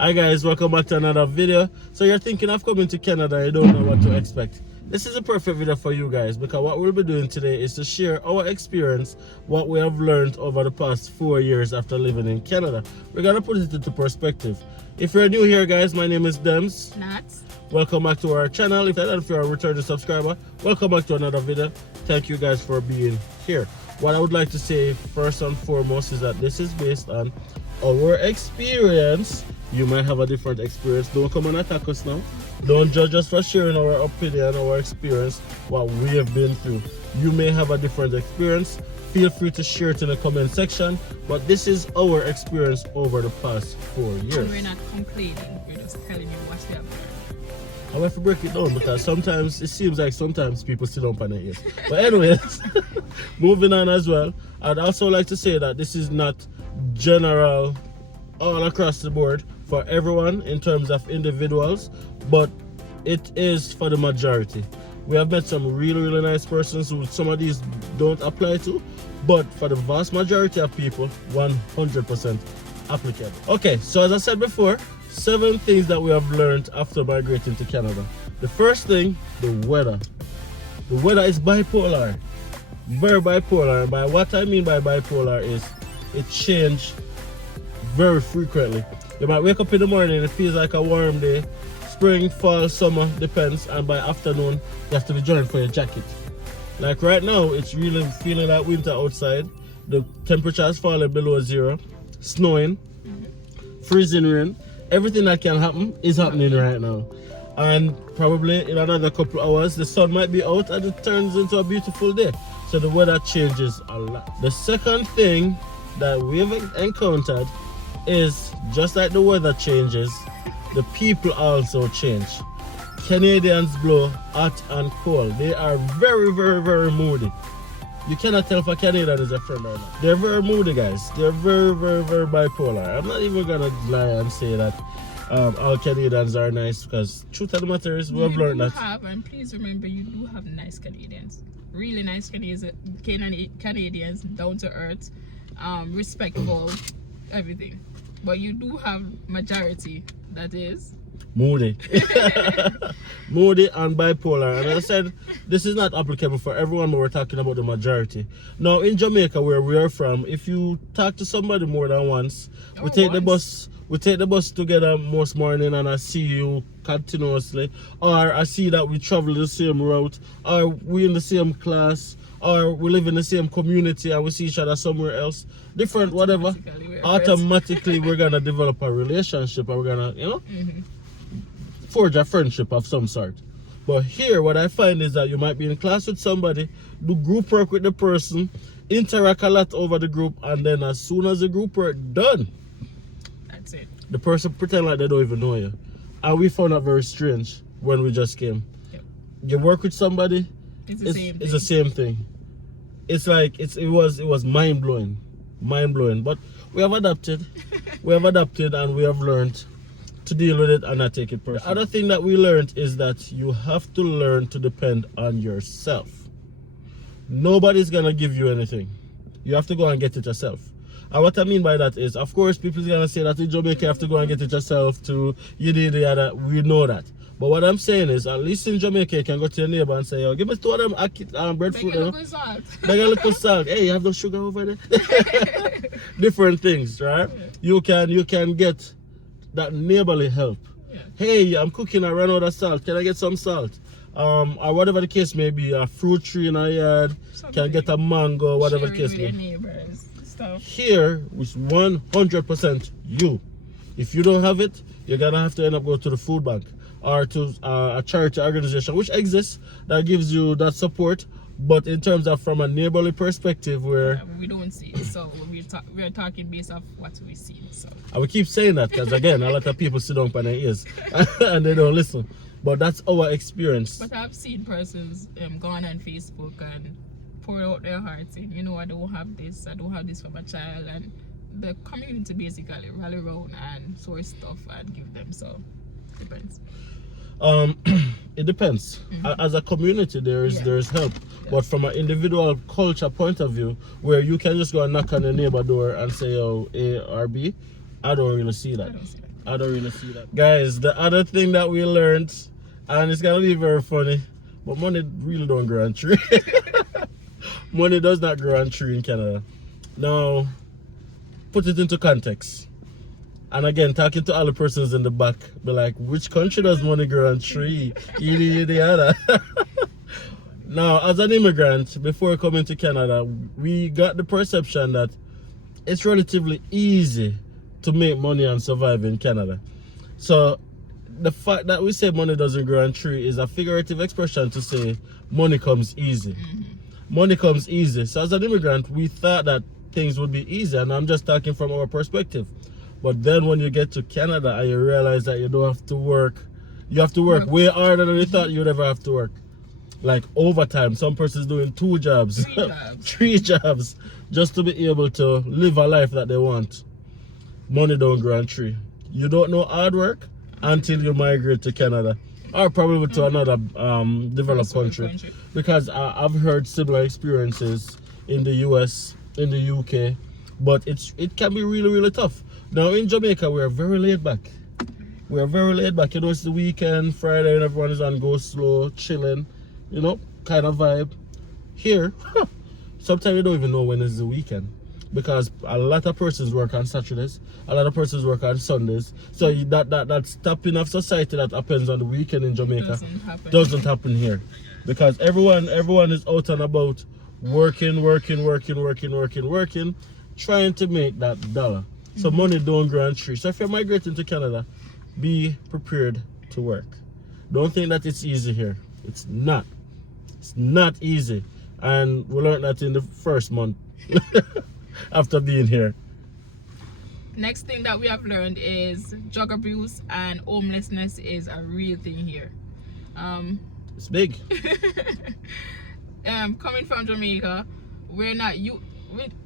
Hi guys, welcome back to another video. So you're thinking of coming to Canada, you don't know what to expect. This is a perfect video for you guys because what we'll be doing today is to share our experience, what we have learned over the past 4 years after living in Canada. We're gonna put it into perspective. If you're new here guys, my name is Dems. Nats. Welcome back to our channel. If you're a returning subscriber, welcome back to another video. Thank you guys for being here. What I would like to say first and foremost is that this is based on our experience. You might have a different experience. Don't come and attack us now. Don't judge us for sharing our opinion, our experience, what we have been through. You may have a different experience. Feel free to share it in the comment section. But this is our experience over the past 4 years. We're not complaining. We're just telling you what we have learned. I have to break it down because sometimes it seems like sometimes people sit up on their ears. But anyways, moving on as well. I'd also like to say that this is not general all across the board for everyone in terms of individuals, but it is for the majority. We have met some really nice persons who some of these don't apply to, but for the vast majority of people, 100% applicable. Okay, so as I said before, 7 things that we have learned after migrating to Canada. The first thing, the weather. The weather is bipolar, very bipolar. And by what I mean by bipolar is it changes very frequently. You might wake up in the morning and it feels like a warm day. Spring, fall, summer, depends. And by afternoon, you have to be joined for your jacket. Like right now, it's really feeling like winter outside. The temperature is falling below 0. Snowing, freezing rain. Everything that can happen is happening right now. And probably in another couple of hours, the sun might be out and it turns into a beautiful day. So the weather changes a lot. The second thing that we've encountered is just like the weather changes, the people also change. Canadians blow hot and cold. They are very moody. You cannot tell if a Canadian is a friend or not. They're very moody guys. They're very bipolar. I'm not even gonna lie and say that all Canadians are nice, because truth of the matter is we've learned that. And please remember, you do have nice Canadians. Really nice Canadians, down to earth, respectful, everything. But you do have majority that is moody. Moody and bipolar. And as I said, this is not applicable for everyone, but we're talking about the majority. Now in Jamaica, where we are from, if you talk to somebody more than once, we take the bus together most morning and I see you continuously, or I see that we travel the same route, or we in the same class, or we live in the same community and we see each other somewhere else, different, whatever, automatically we're gonna develop a relationship and we're gonna, forge a friendship of some sort. But here, what I find is that you might be in class with somebody, do group work with the person, interact a lot over the group, and then as soon as the group work done, that's it. The person pretend like they don't even know you. And we found that very strange when we just came. Yep. You work with somebody, it's the same thing. It's like it was mind-blowing. But we have adapted. And we have learned to deal with it and not take it personally. The other thing that we learned is that you have to learn to depend on yourself. Nobody's gonna give you anything. You have to go and get it yourself. And what I mean by that is, of course, people's gonna say that in Jamaica you have to go and get it yourself too. You did the other. We know that. But what I'm saying is, at least in Jamaica, you can go to your neighbor and say, "Yo, give me 2 of them breadfruit." Beg a little salt. Hey, you have no sugar over there? Different things, right? Yeah. You can get that neighborly help. Yeah. Hey, I'm cooking, I ran out of salt. Can I get some salt? Or whatever the case may be, a fruit tree in our yard. Can I get a mango, whatever the case may be. Here is 100% you. If you don't have it, you're gonna have to end up going to the food bank or to a charity organization, which exists, that gives you that support. But in terms of from a neighborly perspective, where we don't see it, so we're talking based off what we see. So I will keep saying that because again, a lot of people sit down on their ears and they don't listen. But that's our experience. But I've seen persons gone on Facebook and pour out their hearts saying, I don't have this for my child, and the community basically rally around and source stuff and give them. So depends. It depends. As a community, there's help, but from an individual culture point of view, where you can just go and knock on your neighbor door and say, "Oh, A or B," I don't really see that. I don't really see that. Guys, the other thing that we learned, and it's gonna be very funny, but money really don't grow on tree. Money does not grow on tree in Canada. Now, put it into context. And again, talking to all the persons in the back, be like, which country does money grow on tree? Yada. Now, as an immigrant, before coming to Canada, we got the perception that it's relatively easy to make money and survive in Canada. So, the fact that we say money doesn't grow on tree is a figurative expression to say money comes easy. Money comes easy. So, as an immigrant, we thought that things would be easy, and I'm just talking from our perspective. But then when you get to Canada and you realize that you don't have to work, you have to work way harder than you thought you'd ever have to work. Like overtime, some person's doing 2 jobs, 3 jobs, just to be able to live a life that they want. Money don't grow on tree. You don't know hard work until you migrate to Canada, or probably to another developed country. Because I've heard similar experiences in the US, in the UK, but it can be really, really tough. Now in Jamaica, we are very laid back. We are very laid back. You know, it's the weekend, Friday, and everyone is on go slow, chilling, you know, kind of vibe. Here, sometimes you don't even know when it's the weekend, because a lot of persons work on Saturdays, a lot of persons work on Sundays. So that stopping of society that happens on the weekend in Jamaica doesn't happen here, because everyone is out and about working, trying to make that dollar. So money don't grow on trees. So if you're migrating to Canada, be prepared to work. Don't think that it's easy here. It's not. It's not easy. And we learned that in the first month after being here. Next thing that we have learned is drug abuse and homelessness is a real thing here. It's big. Coming from Jamaica, we're not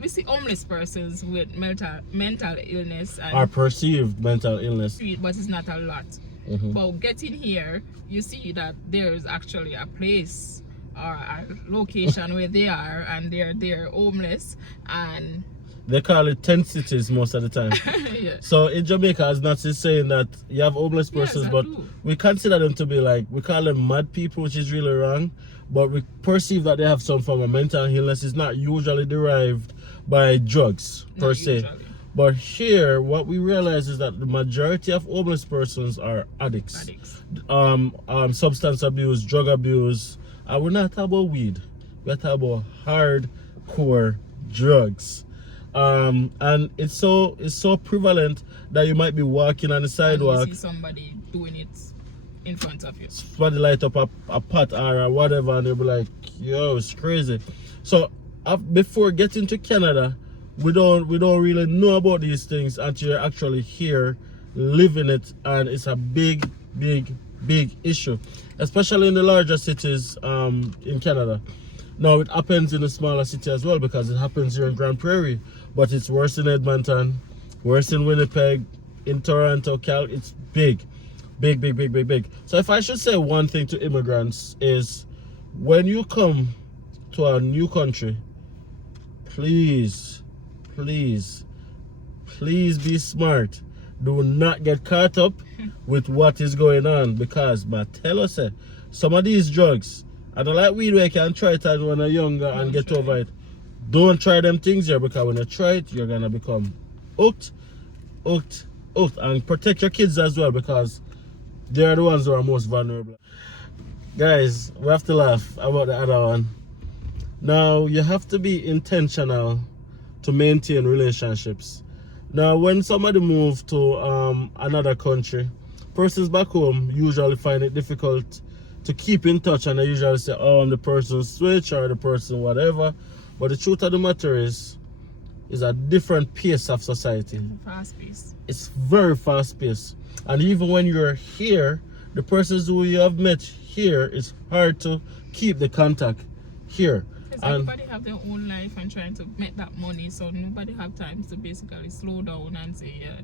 we see homeless persons with mental illness and Or perceived mental illness, but it's not a lot. But getting here, you see that there is actually a place or a location where they are, and they're homeless, and they call it tent cities most of the time. yeah. So in Jamaica, it's not just saying that you have homeless persons, Yes, but do. we consider them to be like, we call them mad people, which is really wrong. But we perceive that they have some form of mental illness. It's not usually derived by drugs per se. Usually. But here, what we realize is that the majority of homeless persons are addicts. Substance abuse, drug abuse. And we're not talking about weed. We're talking about hardcore drugs. And it's so prevalent that you might be walking on the sidewalk. And you see somebody doing it in front of you. Somebody light up a pot or whatever, and they'll be like, yo, it's crazy. So before getting to Canada, we don't really know about these things until you're actually here living it, and it's a big issue, especially in the larger cities in Canada. Now it happens in the smaller city as well, because it happens here in Grand Prairie, but it's worse in Edmonton, worse in Winnipeg, in Toronto, it's big. So if I should say one thing to immigrants is, when you come to a new country, please be smart. Do not get caught up with what is going on, because tell us, some of these drugs, I don't like weed where you can try it when you're younger and get over it. Don't try them things here, because when you try it, you're gonna become hooked. And protect your kids as well, because they're the ones who are most vulnerable. Guys, we have to laugh about the other one. Now, you have to be intentional to maintain relationships. Now, when somebody moves to another country, persons back home usually find it difficult to keep in touch, and they usually say, oh, I'm the person switch or the person whatever. But the truth of the matter is a different pace of society. Fast pace. It's very fast paced. And even when you're here, the persons who you have met here, it's hard to keep the contact here. Because everybody have their own life and trying to make that money, so nobody have time to basically slow down and say, yeah,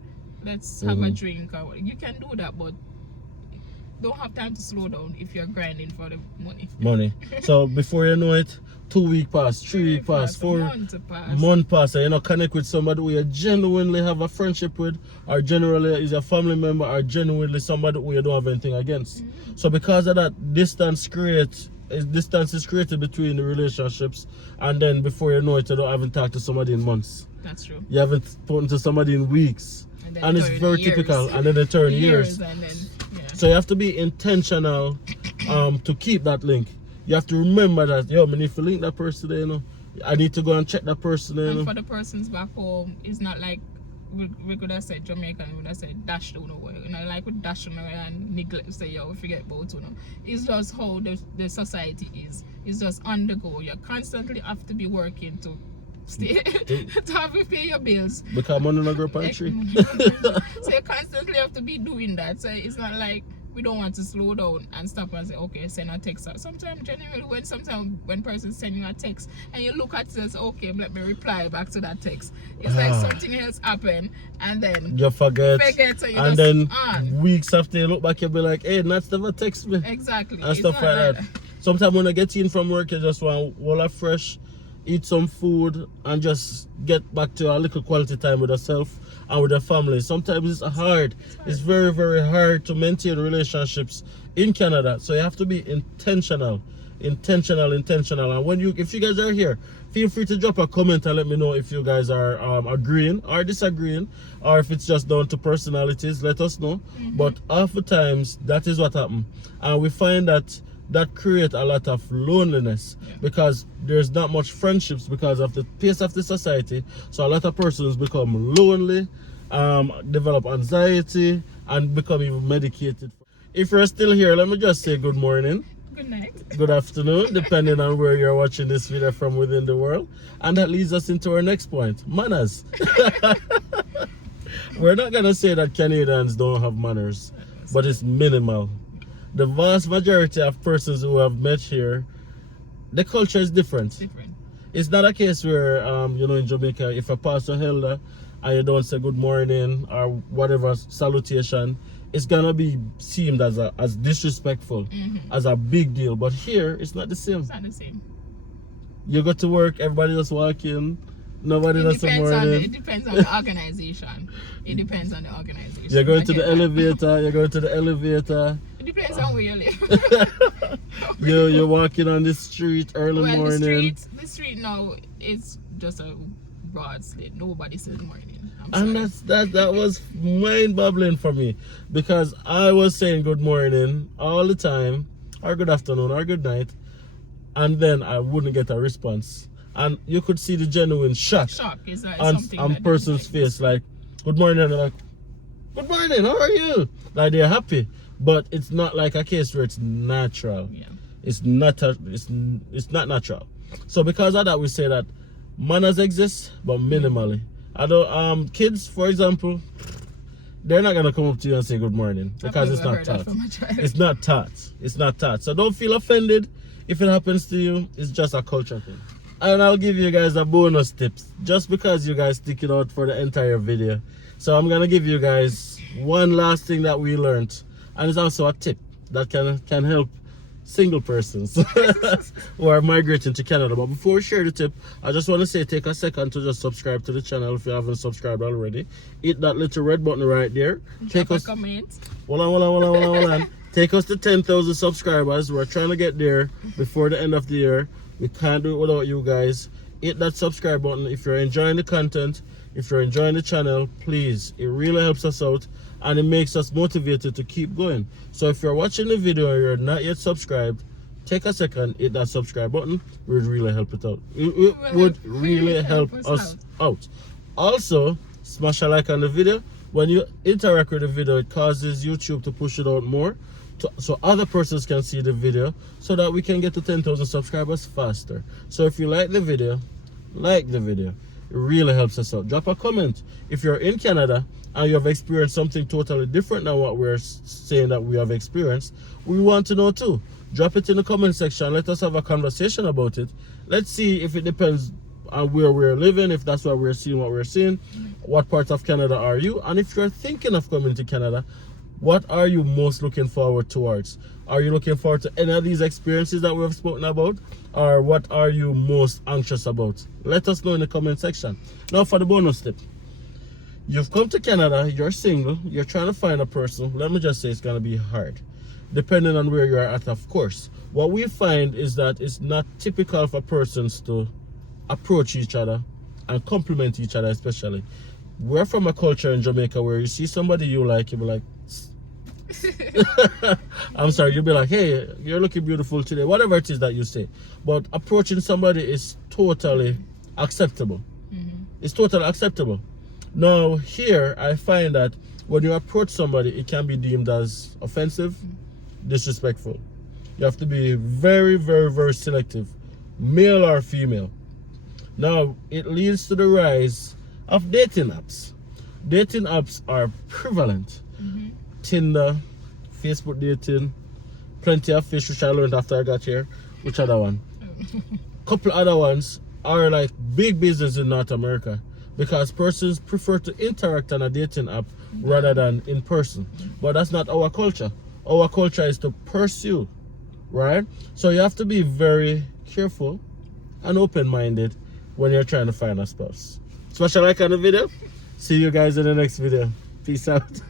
let's have a drink. Or you can do that, but don't have time to slow down if you're grinding for the money. So before you know it, 2 weeks pass, 3 weeks pass, 4 month pass, and you know, connect with somebody who you genuinely have a friendship with, or generally is a family member, or genuinely somebody who you don't have anything against. So because of that, distance is created between the relationships, and then before you know it, you don't haven't talked to somebody in months. That's true. You haven't spoken to somebody in weeks, and it's very typical. And then they turn years. And then, so you have to be intentional to keep that link. You have to remember that, yo, I need to link that person there, you know. I need to go and check that person there, you know. And for the persons back home, it's not like we could have said Jamaican, we would have said dash down away. You know, like with dash away and neglect, say, yo, we forget about, you know. It's just how the society is. It's just on the go. You constantly have to be working to stay, to have to pay your bills. Because money not grow pantry. So you constantly have to be doing that. So it's not like we don't want to slow down and stop and say, okay, send a text out. Sometimes generally when person send you a text and you look at it and say, okay, let me reply back to that text. It's like something else happened and then you forget so you and just then weeks after you look back, you'll be like, hey, Nat's never text me. Exactly. And stuff like that. Sometimes when I get in from work, you just want water fresh, eat some food, and just get back to a little quality time with yourself and with your family. Sometimes it's hard. It's very, very hard to maintain relationships in Canada. So you have to be intentional. And if you guys are here, feel free to drop a comment and let me know if you guys are agreeing or disagreeing, or if it's just down to personalities. Let us know. But oftentimes that is what happens, and we find that create a lot of loneliness because there's not much friendships because of the pace of the society. So a lot of persons become lonely, develop anxiety, and become even medicated. If you're still here, let me just say good morning, good night, good afternoon, depending on where you're watching this video from within the world. And that leads us into our next point, manners. We're not gonna say that Canadians don't have manners, but it's minimal. The vast majority of persons who have met here, the culture is different. It's not a case where, in Jamaica, if a pastor elder and you don't say good morning or whatever salutation, it's gonna be seen as disrespectful, as a big deal. But here, it's not the same. It's not the same. You go to work, everybody just walk in, nobody does the morning. It depends on the organization. It depends on the organization. You're going to the elevator, It depends on where you live. You're walking on the street early morning. The street now is just a broad slate. Nobody says morning. And that was mind-boggling for me, because I was saying good morning all the time, or good afternoon, or good night, and then I wouldn't get a response. And you could see the genuine shock is on person's face, like, good morning, and they're like, good morning, how are you? Like, they're happy. But it's not like a case where it's natural. Yeah. It's not natural. So because of that, we say that manners exist, but minimally. Although kids, for example, they're not gonna come up to you and say good morning because it's not taught. It's not taught. So don't feel offended if it happens to you. It's just a culture thing. And I'll give you guys a bonus tips just because you guys stick it out for the entire video. So I'm gonna give you guys one last thing that we learned, and it's also a tip that can help single persons who are migrating to Canada. But before we share the tip, I just want to say, take a second to just subscribe to the channel if you haven't subscribed already. Hit that little red button right there. Take a comment. Hold on. Take us to 10,000 subscribers. We're trying to get there before the end of the year. We can't do it without you guys. Hit that subscribe button. If you're enjoying the content, if you're enjoying the channel, please, it really helps us out and it makes us motivated to keep going. So if you're watching the video and you're not yet subscribed, take a second, hit that subscribe button. It would really help it out. It would really help us out. Also, smash a like on the video. When you interact with the video, it causes YouTube to push it out more, so other persons can see the video, so that we can get to 10,000 subscribers faster. So if you like the video, it really helps us out. Drop a comment. If you're in Canada and you have experienced something totally different than what we're saying that we have experienced, we want to know too. Drop it in the comment section. Let us have a conversation about it. Let's see if it depends on where we're living, if that's why we're seeing what we're seeing. What part of Canada are you? And if you're thinking of coming to Canada, What are you most looking forward towards? Are you looking forward to any of these experiences that we've spoken about? Or what are you most anxious about? Let us know in the comment section. Now for the bonus tip. You've come to Canada, you're single, you're trying to find a person. Let me just say it's going to be hard. Depending on where you're at, of course. What we find is that it's not typical for persons to approach each other and compliment each other, especially. We're from a culture in Jamaica where you see somebody you like, you'll be like, I'm sorry, you'll be like, hey, you're looking beautiful today, whatever it is that you say. But approaching somebody is totally acceptable. It's totally acceptable. Now, here, I find that when you approach somebody, it can be deemed as offensive, disrespectful. You have to be very, very, very selective, male or female. Now, it leads to the rise of dating apps. Dating apps are prevalent. Tinder, Facebook dating, plenty of fish, which I learned after I got here. Which other one? Couple other ones are like big business in North America because persons prefer to interact on a dating app rather than in person. But that's not our culture. Our culture is to pursue, right? So you have to be very careful and open-minded when you're trying to find a spouse. Smash a like on the video. See you guys in the next video. Peace out.